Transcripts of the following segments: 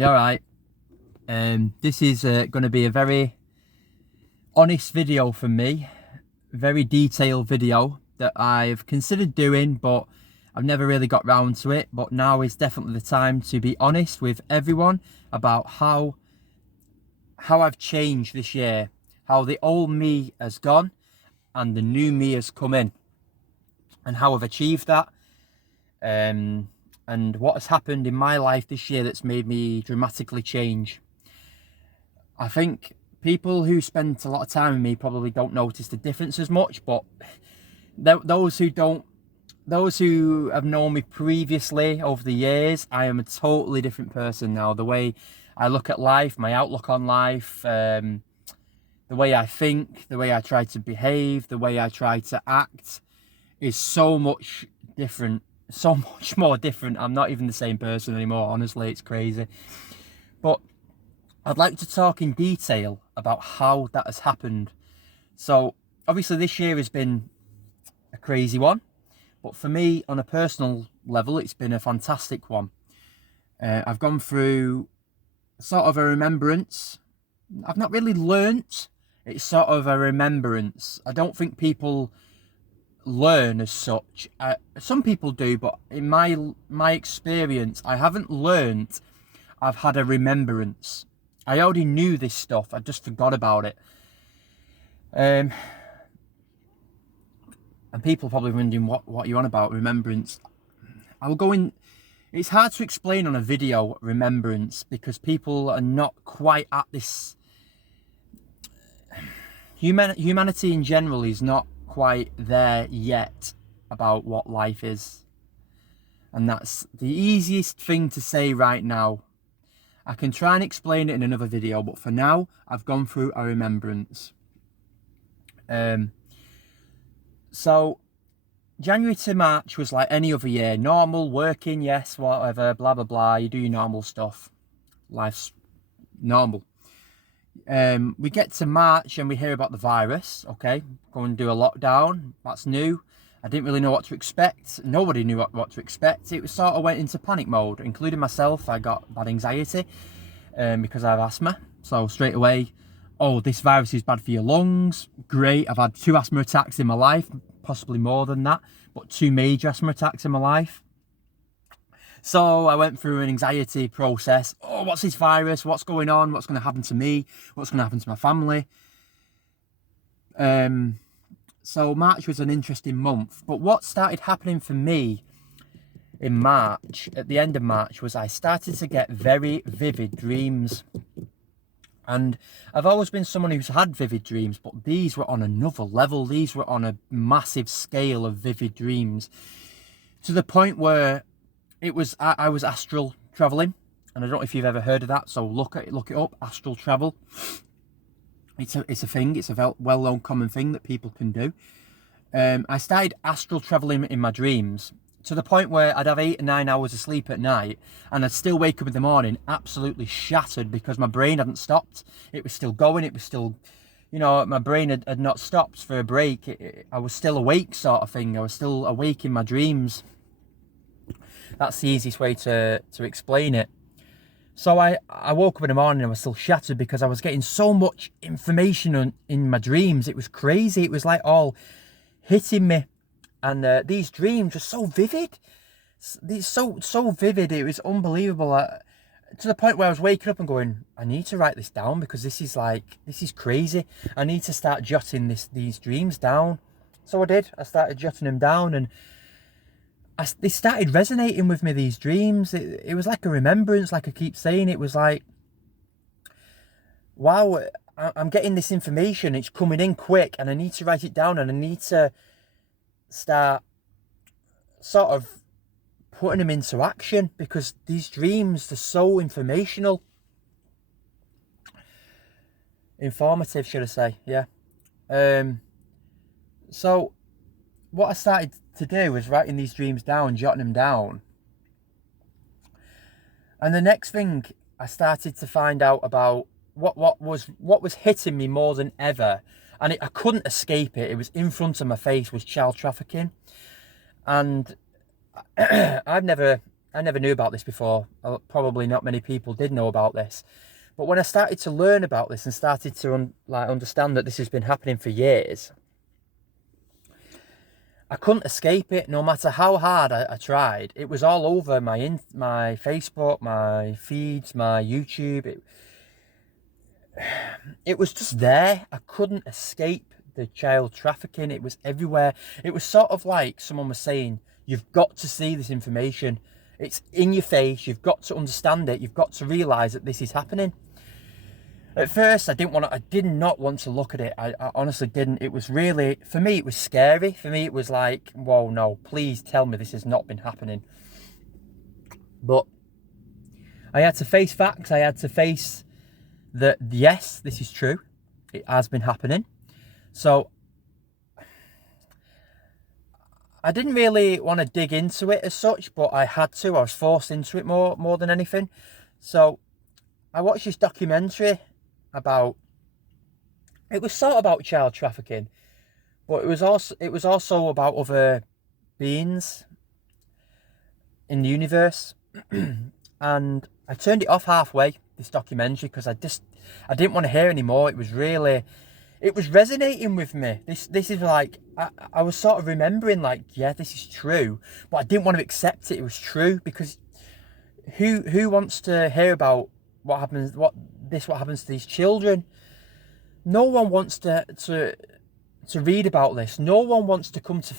Yeah, all right. This is going to be a very honest video from me, very detailed video that I've considered doing, but I've never really got round to it. But now is definitely the time to be honest with everyone about how I've changed this year, how the old me has gone and the new me has come in, and how I've achieved that. And what has happened in my life this year that's made me dramatically change. I think people who spend a lot of time with me probably don't notice the difference as much, but those who have known me previously over the years, I am a totally different person now. The way I look at life, my outlook on life, the way I think, the way I try to behave, the way I try to act is so much different, so much more different. I'm not even the same person anymore, honestly, it's crazy. But I'd like to talk in detail about how that has happened. So obviously this year has been a crazy one, but for me on a personal level it's been a fantastic one. I've gone through sort of a remembrance. I've not really learnt, it's sort of a remembrance. I don't think people learn as such. Some people do, but in my experience I haven't learnt, I've had a remembrance. I already knew this stuff, I just forgot about it. And people are probably wondering what you're on about, remembrance. I will go in. It's hard to explain on a video, remembrance, because people are not quite at this. Humanity in general is not quite there yet about what life is. And that's the easiest thing to say right now. I can try and explain it in another video, but for now, I've gone through a remembrance. So January to March was like any other year. Normal, working, yes, whatever, blah, blah, blah. You do your normal stuff. Life's normal. We get to March and we hear about the virus. Okay, go and do a lockdown. That's new. I didn't really know what to expect. Nobody knew what to expect. It was sort of went into panic mode, including myself. I got bad anxiety because I have asthma. So straight away, oh, this virus is bad for your lungs. Great. I've had 2 asthma attacks in my life, possibly more than that, but 2 major asthma attacks in my life. So I went through an anxiety process. Oh, what's this virus? What's going on? What's going to happen to me? What's going to happen to my family? So March was an interesting month. But what started happening for me in March, at the end of March, was I started to get very vivid dreams. And I've always been someone who's had vivid dreams, but these were on another level. These were on a massive scale of vivid dreams, to the point where it was I was astral traveling, and I don't know if you've ever heard of that. So look it up. Astral travel. It's a thing. It's a well-known common thing that people can do. I started astral traveling in my dreams to the point where I'd have 8 or 9 hours of sleep at night, and I'd still wake up in the morning absolutely shattered because my brain hadn't stopped. It was still going. It was still, my brain had not stopped for a break. I was still awake, sort of thing. I was still awake in my dreams. That's the easiest way to explain it. So I woke up in the morning and I was still shattered because I was getting so much information in my dreams. It was crazy. It was like all hitting me. And these dreams were so vivid. These so vivid. It was unbelievable. To the point where I was waking up and going, I need to write this down because this is crazy. I need to start jotting these dreams down. So I did. I started jotting them down, and they started resonating with me, these dreams. It was like a remembrance, like I keep saying. It was like, wow, I'm getting this information. It's coming in quick, and I need to write it down, and I need to start sort of putting them into action, because these dreams, they're so informational. Informative, should I say, yeah. So what I started to do was writing these dreams down, jotting them down. And the next thing I started to find out about what was hitting me more than ever, and I couldn't escape it. It was in front of my face, was child trafficking. And I've never I never knew about this before. Probably not many people did know about this. But when I started to learn about this and started to understand that this has been happening for years, I couldn't escape it. No matter how hard I tried, it was all over my Facebook, my feeds, my YouTube. It was just there. I couldn't escape the child trafficking. It was everywhere. It was sort of like someone was saying, you've got to see this information. It's in your face. You've got to understand it. You've got to realise that this is happening. At first, I did not want to look at it. I honestly didn't. It was really, for me, it was scary. For me, it was like, whoa, no, please tell me this has not been happening. But I had to face facts. I had to face that, yes, this is true. It has been happening. So I didn't really want to dig into it as such, but I had to. I was forced into it more than anything. So I watched this documentary about, it was sort of about child trafficking, but it was also about other beings in the universe. And I turned it off halfway, this documentary, because I didn't want to hear anymore. It was resonating with me. This is like, I was sort of remembering, like, yeah, this is true, but I didn't want to accept it was true, because who wants to hear about what happens to these children? No one wants to read about this. No one wants to come to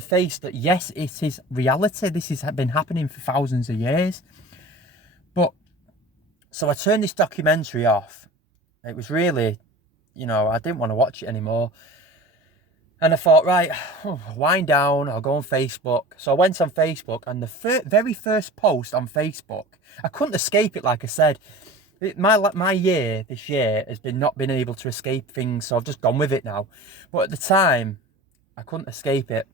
face that, yes, it is reality. This has been happening for thousands of years. But so I turned this documentary off. It was really, I didn't want to watch it anymore. And I thought, right, wind down, I'll go on Facebook. So I went on Facebook, and the very first post on Facebook, I couldn't escape it, like I said. My year, this year, has been not been able to escape things, so I've just gone with it now. But at the time, I couldn't escape it.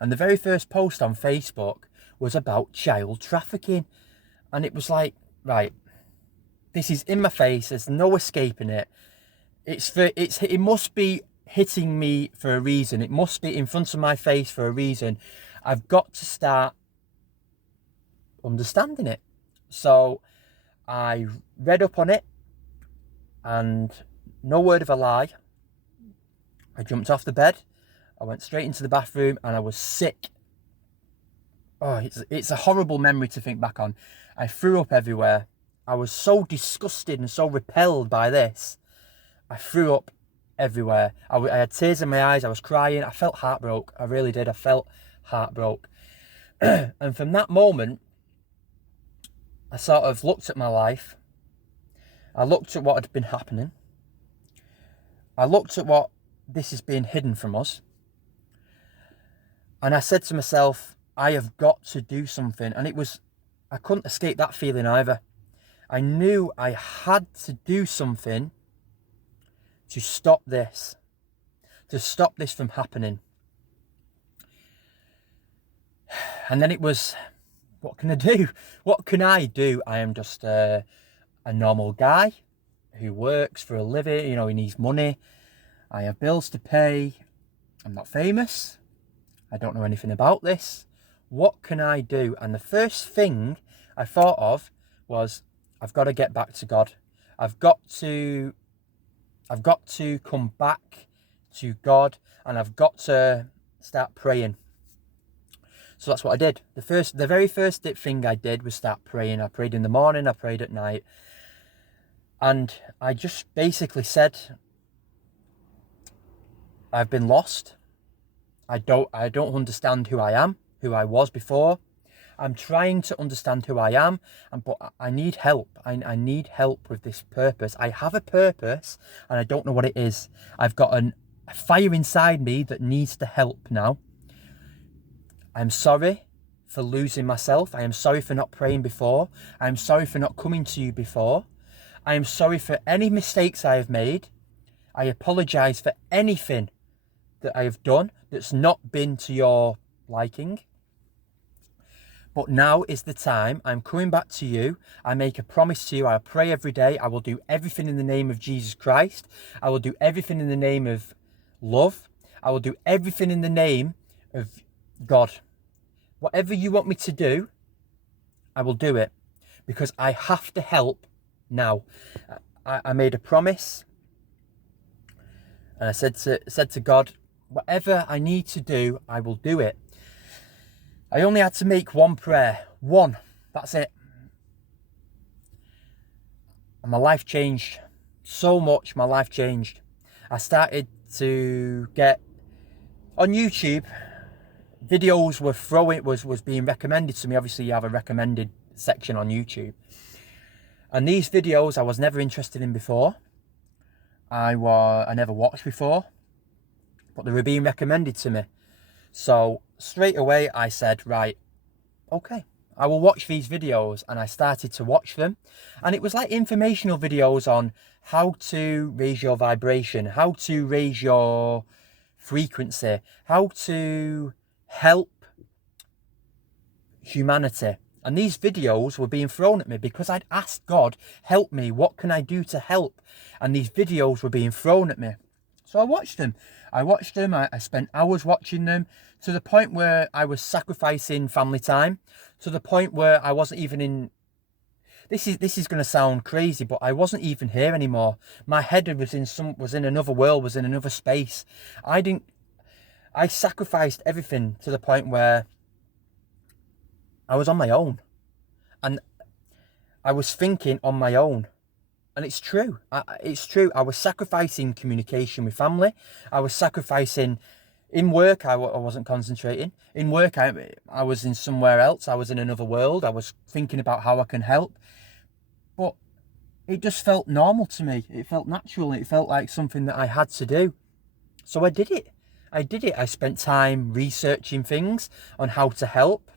And the very first post on Facebook was about child trafficking. And it was like, right, this is in my face, there's no escaping it. It must be hitting me for a reason. It must be in front of my face for a reason. I've got to start understanding it. So I read up on it, and no word of a lie, I jumped off the bed, I went straight into the bathroom, and I was sick. Oh, it's a horrible memory to think back on. I threw up everywhere. I was so disgusted and so repelled by this. I threw up everywhere. I had tears in my eyes. I was crying. I felt heartbroken. I really did. I felt heartbroken. And from that moment, I sort of looked at my life. I looked at what had been happening. I looked at what this is being hidden from us. And I said to myself, I have got to do something. And I couldn't escape that feeling either. I knew I had to do something to stop this from happening. And then it was, what can I do? What can I do? I am just a normal guy who works for a living. He needs money. I have bills to pay. I'm not famous. I don't know anything about this. What can I do? And the first thing I thought of was, I've got to get back to God. I've got to come back to God, and I've got to start praying. So that's what I did. The very first thing I did was start praying. I prayed in the morning, I prayed at night. And I just basically said, I've been lost. I don't understand who I am, who I was before. I'm trying to understand who I am, but I need help. I need help with this purpose. I have a purpose, and I don't know what it is. I've got a fire inside me that needs to help now. I'm sorry for losing myself. I am sorry for not praying before. I am sorry for not coming to you before. I am sorry for any mistakes I have made. I apologise for anything that I have done that's not been to your liking. But now is the time. I'm coming back to you. I make a promise to you. I pray every day. I will do everything in the name of Jesus Christ. I will do everything in the name of love. I will do everything in the name of God. whatever you want me to do, I will do it, because I have to help now. I made a promise, and I said to God, whatever I need to do, I will do it. I only had to make one prayer. One. That's it. And my life changed. So much, my life changed. I started to get on YouTube, videos was being recommended to me. Obviously, you have a recommended section on YouTube. And these videos I was never interested in before. I never watched before, but they were being recommended to me. So straight away I said, right, okay, I will watch these videos. And I started to watch them. And it was like informational videos on how to raise your vibration, how to raise your frequency, how to help humanity. And these videos were being thrown at me because I'd asked God, help me, what can I do to help? And these videos were being thrown at me. So I watched them. I spent hours watching them, to the point where I was sacrificing family time, to the point where I wasn't even in, this is going to sound crazy, but I wasn't even here anymore. My head was in another world, was in another space. I sacrificed everything to the point where I was on my own, and I was thinking on my own. And it's true. It's true. I was sacrificing communication with family. I was sacrificing in work. I wasn't concentrating. In work, I was in somewhere else. I was in another world. I was thinking about how I can help. But it just felt normal to me. It felt natural. It felt like something that I had to do. So I did it. I spent time researching things on how to help.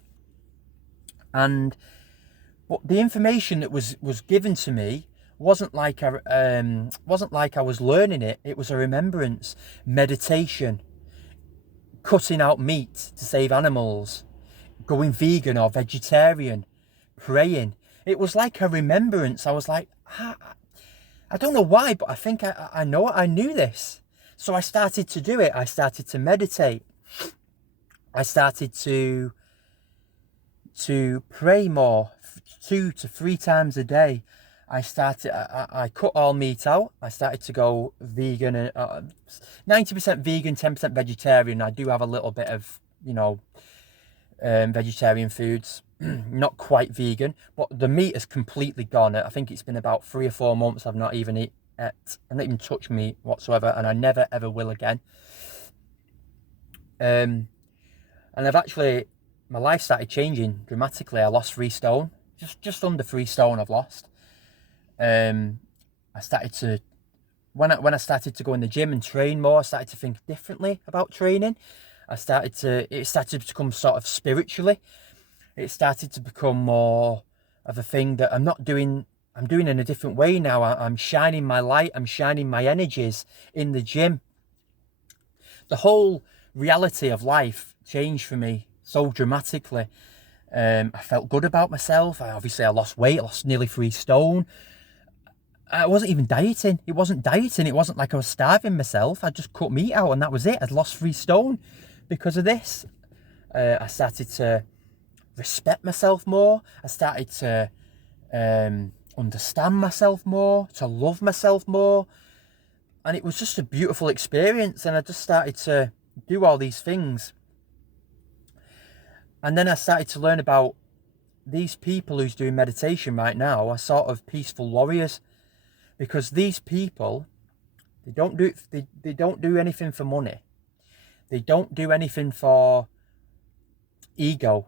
But the information that was given to me wasn't like I was learning it. It was a remembrance, meditation, cutting out meat to save animals, going vegan or vegetarian, praying. It was like a remembrance. I was like, I don't know why, but I think I know it. I knew this. So I started to do it. I started to meditate. I started to pray more, 2 to 3 times a day. I cut all meat out. I started to go vegan, 90% vegan, 10% vegetarian. I do have a little bit of, vegetarian foods, not quite vegan, but the meat has completely gone. I think it's been about 3 or 4 months I've not even touched meat whatsoever, and I never ever will again. And my life started changing dramatically. I lost 3 stone, just under 3 stone I've lost. I started to, when I started to go in the gym and train more, I started to think differently about training. It started to become sort of spiritually. It started to become more of a thing that I'm doing in a different way now. I'm shining my light, I'm shining my energies in the gym. The whole reality of life changed for me so dramatically. I felt good about myself. I lost weight. I lost nearly 3 stone. I wasn't even dieting. It wasn't dieting. It wasn't like I was starving myself. I just cut meat out and that was it. I'd lost 3 stone because of this. I started to respect myself more. I started to understand myself more, to love myself more. And it was just a beautiful experience. And I just started to do all these things. And then I started to learn about these people who's doing meditation right now are sort of peaceful warriors, because these people, they don't do anything for money. They don't do anything for ego.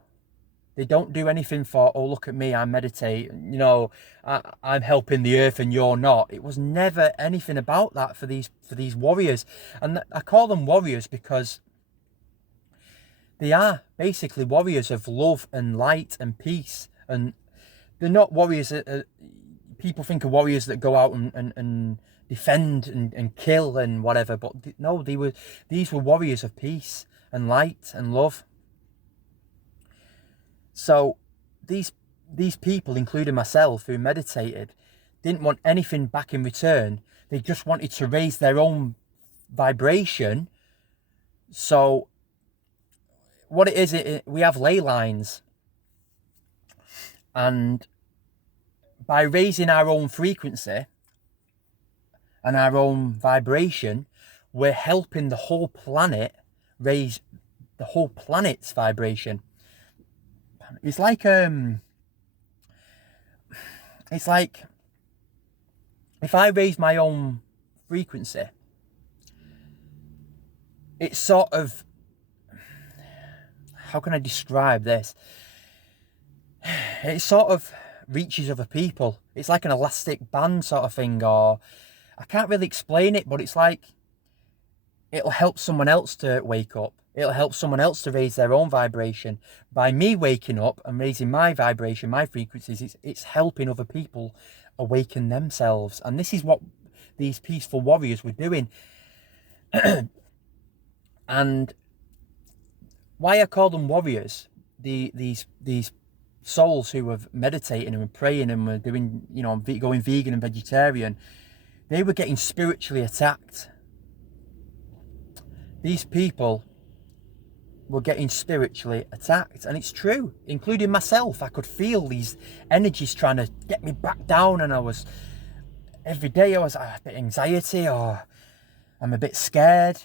They don't do anything for, oh, look at me, I meditate, I'm helping the earth and you're not. It was never anything about that for these warriors. And I call them warriors because they are basically warriors of love and light and peace. And they're not warriors that people think of warriors that go out and defend and kill and whatever. But no, these were warriors of peace and light and love. So these people, including myself, who meditated, didn't want anything back in return. They just wanted to raise their own vibration. So what it is, we have ley lines, and by raising our own frequency and our own vibration, we're helping the whole planet raise the whole planet's vibration. It's like if I raise my own frequency, it's sort of, how can I describe this? It sort of reaches other people. It's like an elastic band sort of thing, or I can't really explain it, but it's like it'll help someone else to wake up. It'll help someone else to raise their own vibration. By me waking up and raising my vibration, my frequencies, it's helping other people awaken themselves. And this is what these peaceful warriors were doing. And why I call them warriors, these souls who were meditating and were praying and were doing, you know, going vegan and vegetarian, they were getting spiritually attacked. These people were getting spiritually attacked, and it's true, including myself. I could feel these energies trying to get me back down, and every day I was a bit anxiety, or I'm a bit scared,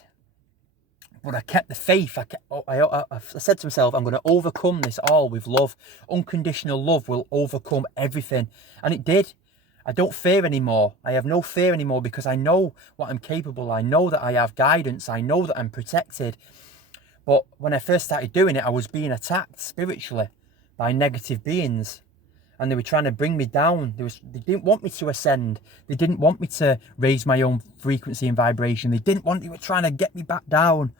but I kept the faith. I said to myself, I'm going to overcome this all with love. Unconditional love will overcome everything, and it did. I don't fear anymore. I have no fear anymore, because I know what I'm capable. I know that I have guidance. I know that I'm protected. But when I first started doing it, I was being attacked spiritually by negative beings. And they were trying to bring me down. They didn't want me to ascend. They didn't want me to raise my own frequency and vibration. They were trying to get me back down.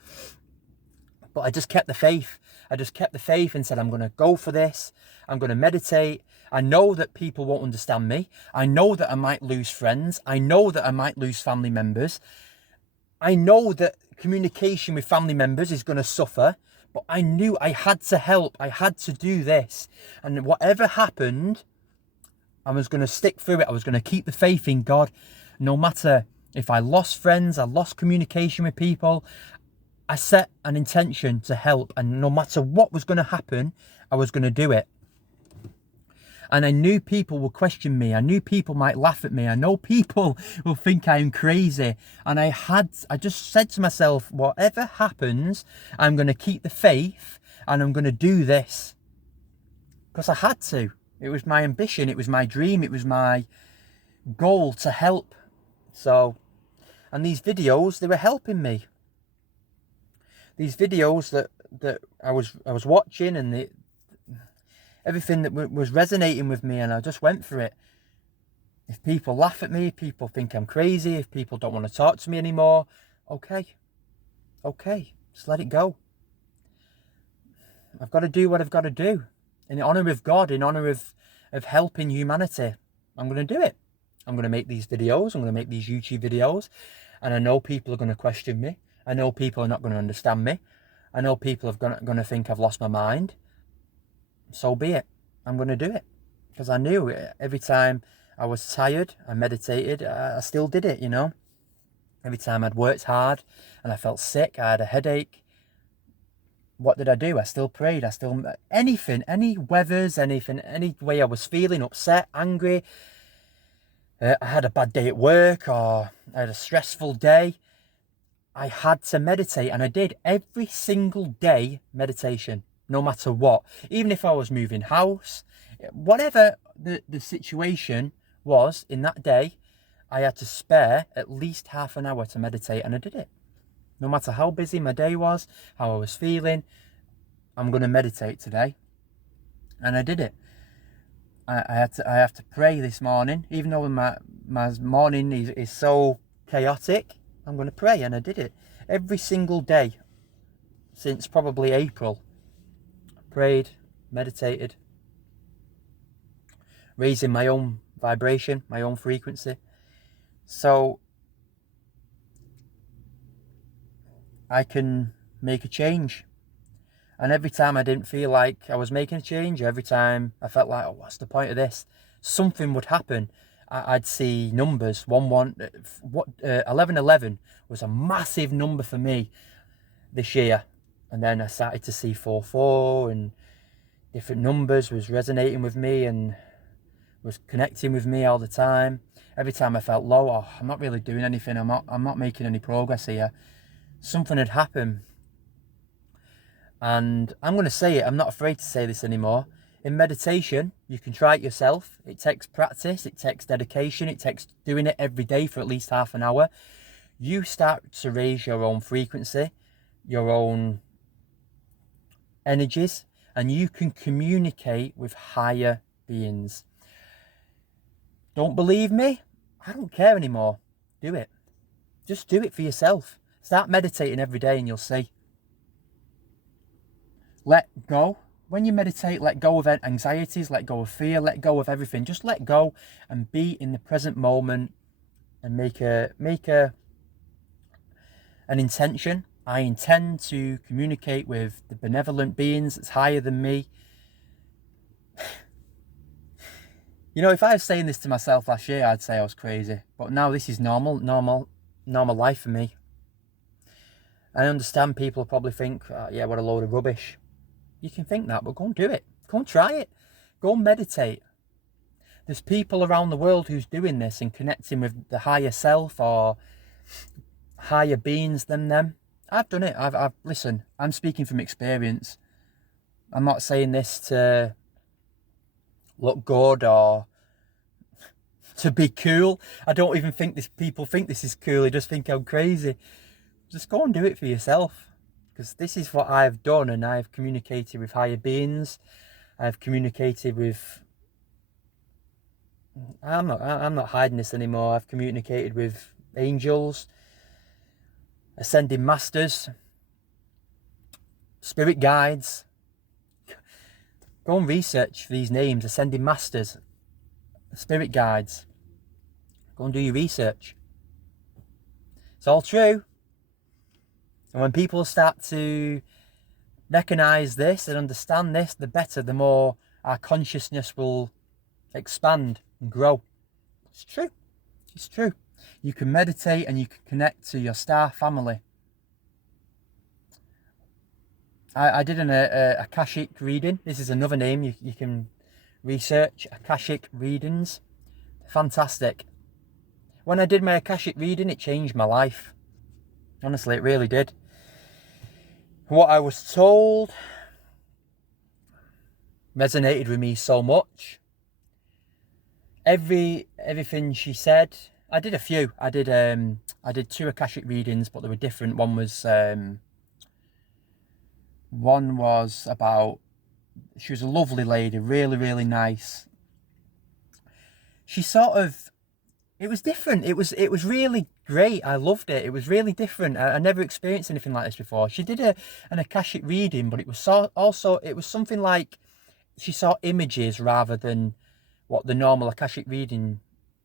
But I just kept the faith. I just kept the faith and said, I'm going to go for this. I'm going to meditate. I know that people won't understand me. I know that I might lose friends. I know that I might lose family members. I know that communication with family members is going to suffer, but I knew I had to help. I had to do this. And whatever happened, I was going to stick through it. I was going to keep the faith in God. No matter if I lost friends, I lost communication with people, I set an intention to help. And no matter what was going to happen, I was going to do it. And I knew people will question me. I knew people might laugh at me. I know people will think I'm crazy. And I just said to myself, whatever happens, I'm going to keep the faith and I'm going to do this. Because I had to. It was my ambition. It was my dream. It was my goal to help. So, and these videos, they were helping me. These videos that I was watching, and everything that was resonating with me, and I just went for it. If people laugh at me, if people think I'm crazy, if people don't want to talk to me anymore, okay, just let it go. I've got to do what I've got to do. In honour of God, in honour of helping humanity, I'm going to do it. I'm going to make these videos, I'm going to make these YouTube videos, and I know people are going to question me. I know people are not going to understand me. I know people are going to think I've lost my mind. So be it. I'm going to do it. Because I knew every time I was tired, I meditated, I still did it, you know. Every time I'd worked hard and I felt sick, I had a headache, what did I do? I still prayed. Anything, any weathers, anything, any way I was feeling, upset, angry, I had a bad day at work, or I had a stressful day, I had to meditate. And I did every single day meditation. No matter what, even if I was moving house, whatever the situation was in that day, I had to spare at least half an hour to meditate, and I did it. No matter how busy my day was, how I was feeling, I'm going to meditate today. And I did it. I have to pray this morning, even though my morning is so chaotic. I'm going to pray, and I did it every single day since probably April. Prayed, meditated, raising my own vibration, my own frequency. So I can make a change. And every time I didn't feel like I was making a change, every time I felt like, oh, what's the point of this? Something would happen. I'd see numbers. 1111 was a massive number for me this year. And then I started to see 4-4, and different numbers was resonating with me and was connecting with me all the time. Every time I felt low, oh, I'm not really doing anything, I'm not making any progress here, something had happened. And I'm going to say it, I'm not afraid to say this anymore. In meditation, you can try it yourself. It takes practice, it takes dedication, it takes doing it every day for at least half an hour. You start to raise your own frequency, your own energies, and you can communicate with higher beings. Don't believe me? I don't care anymore. Do it. Just do it for yourself. Start meditating every day and you'll see. Let go. When you meditate, let go of anxieties, let go of fear, let go of everything. Just let go and be in the present moment and make an intention. I intend to communicate with the benevolent beings that's higher than me. You know, if I was saying this to myself last year, I'd say I was crazy. But now this is normal life for me. I understand people probably think, oh, yeah, what a load of rubbish. You can think that, but go and do it. Go and try it. Go and meditate. There's people around the world who's doing this and connecting with the higher self or higher beings than them. I've done it. Listen, I'm speaking from experience. I'm not saying this to look good or to be cool. I don't even think people think this is cool. They just think I'm crazy. Just go and do it for yourself. Because this is what I've done, and I've communicated with higher beings. I've communicated with... I'm not hiding this anymore. I've communicated with angels, ascending masters, spirit guides. Go and research these names, ascending masters, spirit guides. Go and do your research. It's all true. And when people start to recognize this and understand this, the better, the more our consciousness will expand and grow. It's true. It's true. You can meditate and you can connect to your star family. I did an Akashic reading. This is another name you can research. Akashic readings. Fantastic. When I did my Akashic reading, it changed my life. Honestly, it really did. What I was told resonated with me so much. Everything she said, I did a few. I did 2 Akashic readings, but they were different. One was about, she was a lovely lady, really, really nice. She sort of, it was different. It was really great. I loved it. It was really different. I never experienced anything like this before. She did an Akashic reading, but it was something like she saw images rather than what the normal Akashic reading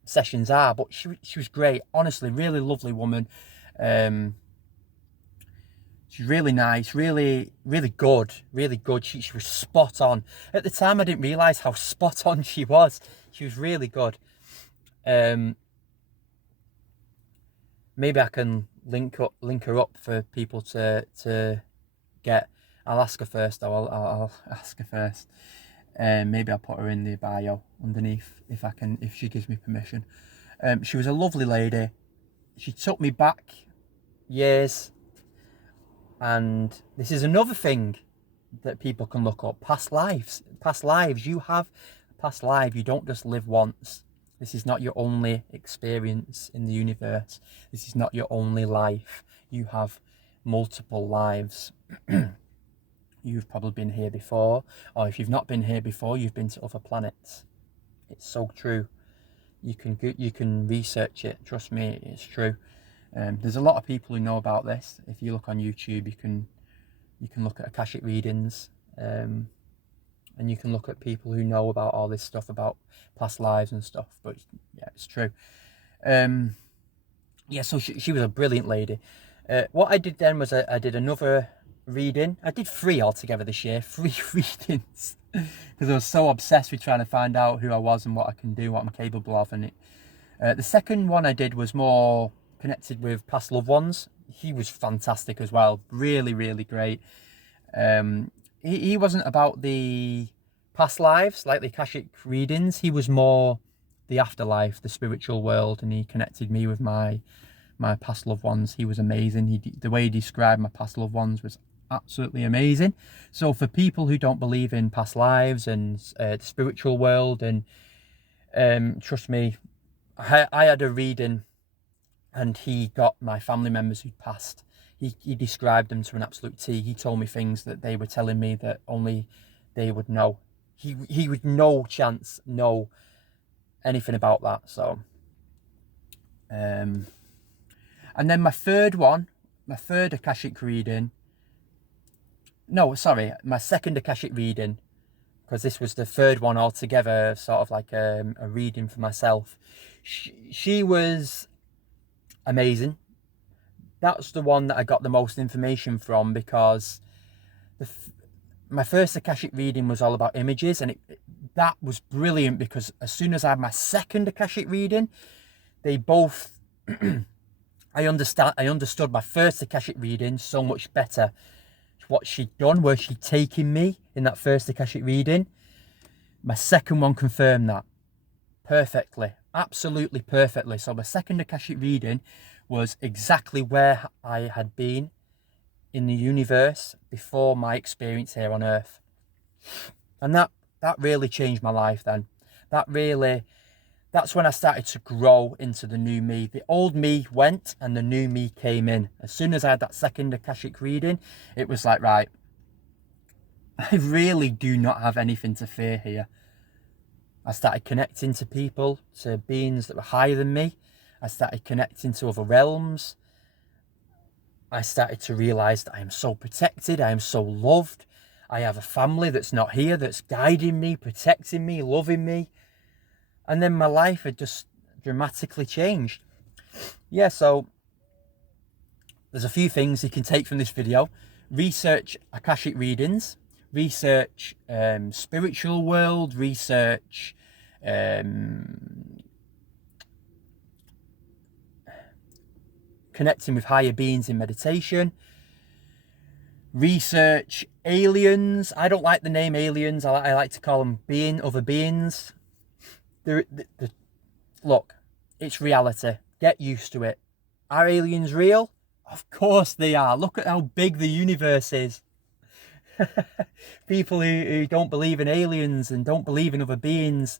sessions are. But she was great. Honestly, really lovely woman. She's really nice, really, really good, really good. She was spot on. At the time, I didn't realise how spot on she was. She was really good. Maybe I can link her up for people to get. I'll ask her first. I'll ask her first. Maybe I'll put her in the bio underneath if she gives me permission. She was a lovely lady. She took me back years. And this is another thing that people can look up. Past lives. You have a past life. You don't just live once. This is not your only experience in the universe. This is not your only life. You have multiple lives. You've probably been here before. Or if you've not been here before, you've been to other planets. It's so true. You can research it. Trust me, it's true. There's a lot of people who know about this. If you look on YouTube, you can look at Akashic readings, and you can look at people who know about all this stuff about past lives and stuff. But yeah, it's true. Yeah, so she was a brilliant lady. What I did then was I did another reading. I did 3 altogether this year, 3 readings, because I was so obsessed with trying to find out who I was and what I can do, what I'm capable of. And the second one I did was more connected with past loved ones. He was fantastic as well, really, really great. He wasn't about the past lives like the Akashic readings. He was more the afterlife, the spiritual world, and he connected me with my past loved ones. He was amazing. The way he described my past loved ones was absolutely amazing. So for people who don't believe in past lives and the spiritual world, and trust me, I had a reading and he got my family members who'd passed. He described them to an absolute T. He told me things that they were telling me that only they would know. He would no chance know anything about that. So and then my third Akashic reading, no, sorry, my second Akashic reading, because this was the third one altogether, sort of like a reading for myself. She was amazing. That's the one that I got the most information from, because my first Akashic reading was all about images, and that was brilliant, because as soon as I had my second Akashic reading, they both I understood my first Akashic reading so much better. What she'd done, where she'd taken me in that first Akashic reading. My second one confirmed that perfectly, absolutely perfectly. So my second Akashic reading was exactly where I had been in the universe before my experience here on Earth. And that really changed my life then. That's when I started to grow into the new me. The old me went and the new me came in. As soon as I had that second Akashic reading, it was like, right, I really do not have anything to fear here. I started connecting to people, to beings that were higher than me. I started connecting to other realms. I started to realize that I am so protected. I am so loved. I have a family that's not here, that's guiding me, protecting me, loving me. And then my life had just dramatically changed. Yeah, so there's a few things you can take from this video. Research Akashic readings, research spiritual world, research connecting with higher beings in meditation, research aliens. I don't like the name aliens. I like to call them other beings. Look, it's reality. Get used to it. Are aliens real? Of course they are. Look at how big the universe is. People who don't believe in aliens and don't believe in other beings,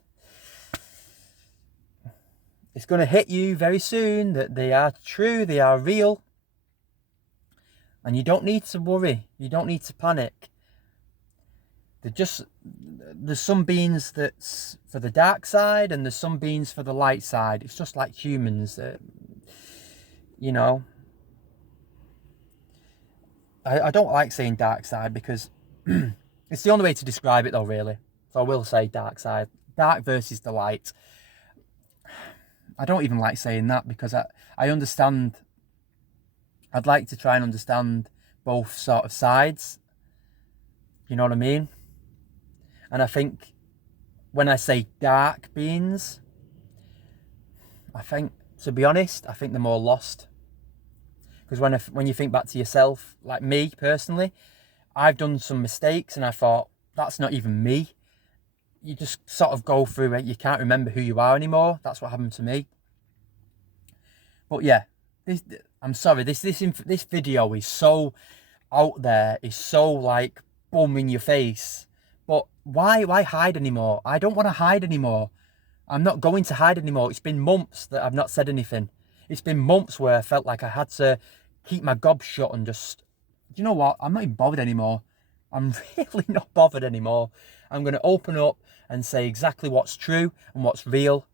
it's going to hit you very soon that they are true, they are real. And you don't need to worry. You don't need to panic. There's some beings that's for the dark side and there's some beings for the light side. It's just like humans. You know, I don't like saying dark side because it's the only way to describe it though, really. So I will say dark side. Dark versus the light. I don't even like saying that because I understand. I'd like to try and understand both sort of sides. You know what I mean? And I think when I say dark beings, to be honest, I think they're more lost. Because when you think back to yourself, like me personally, I've done some mistakes and I thought, that's not even me. You just sort of go through it. You can't remember who you are anymore. That's what happened to me. But yeah, I'm sorry, this video is so out there, is so like boom in your face. But why hide anymore? I don't want to hide anymore. I'm not going to hide anymore. It's been months that I've not said anything. It's been months where I felt like I had to keep my gob shut and just, you know what? I'm not even bothered anymore. I'm really not bothered anymore. I'm going to open up and say exactly what's true and what's real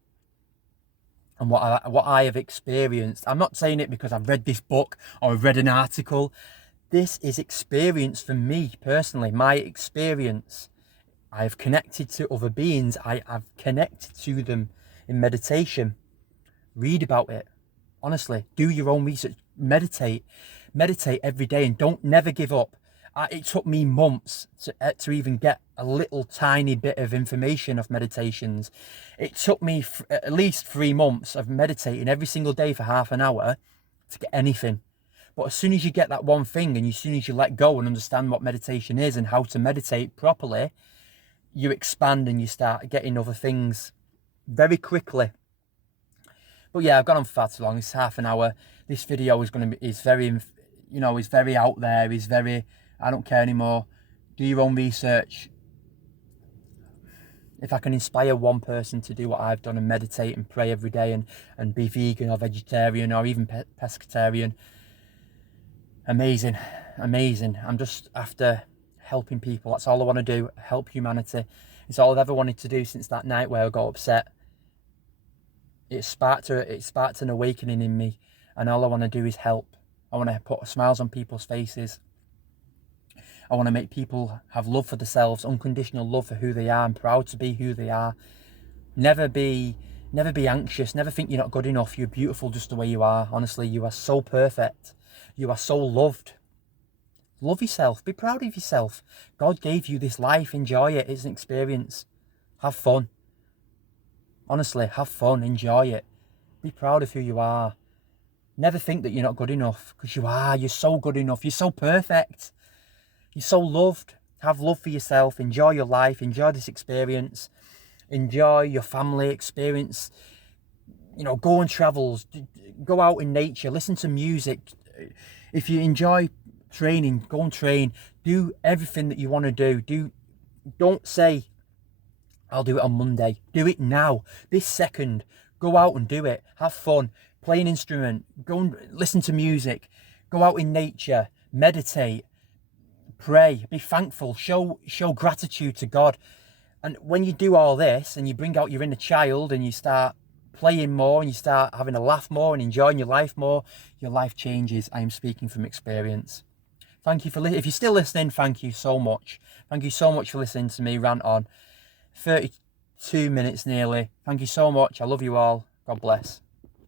and what I have experienced. I'm not saying it because I've read this book or I've read an article. This is experience for me personally, my experience. I have connected to other beings. I have connected to them in meditation. Read about it. Honestly, do your own research. Meditate every day and never give up. It took me months to even get a little tiny bit of information of meditations. It took me at least 3 months of meditating every single day for half an hour to get anything. But as soon as you get that one thing, and as soon as you let go and understand what meditation is and how to meditate properly, you expand and you start getting other things very quickly. But yeah, I've gone on for far too long. It's half an hour. This video is very, you know, is very out there. Is very, I don't care anymore. Do your own research. If I can inspire one person to do what I've done and meditate and pray every day and be vegan or vegetarian or even pescatarian, amazing, amazing. I'm just after helping people. That's all I want to do, help humanity. It's all I've ever wanted to do since that night where I got upset. It sparked an awakening in me, and all I want to do is help. I want to put smiles on people's faces. I want to make people have love for themselves, unconditional love for who they are, and proud to be who they are. Never be anxious. Never think you're not good enough. You're beautiful just the way you are. Honestly, you are so perfect. You are so loved. Love yourself. Be proud of yourself. God gave you this life. Enjoy it. It's an experience. Have fun. Honestly, have fun. Enjoy it. Be proud of who you are. Never think that you're not good enough, because you are. You're so good enough. You're so perfect. You're so loved. Have love for yourself. Enjoy your life. Enjoy this experience. Enjoy your family experience. You know, go on travels. Go out in nature. Listen to music. If you enjoy training, go and train. Do everything that you want to do. Don't say, I'll do it on Monday. Do it now. This second. Go out and do it. Have fun. Play an instrument. Go and listen to music. Go out in nature. Meditate. Pray, be thankful, show gratitude to God. And when you do all this and you bring out your inner child and you start playing more and you start having a laugh more and enjoying your life more, your life changes. I am speaking from experience. Thank you for listening. If you're still listening, thank you so much. Thank you so much for listening to me rant on. 32 minutes nearly. Thank you so much. I love you all. God bless.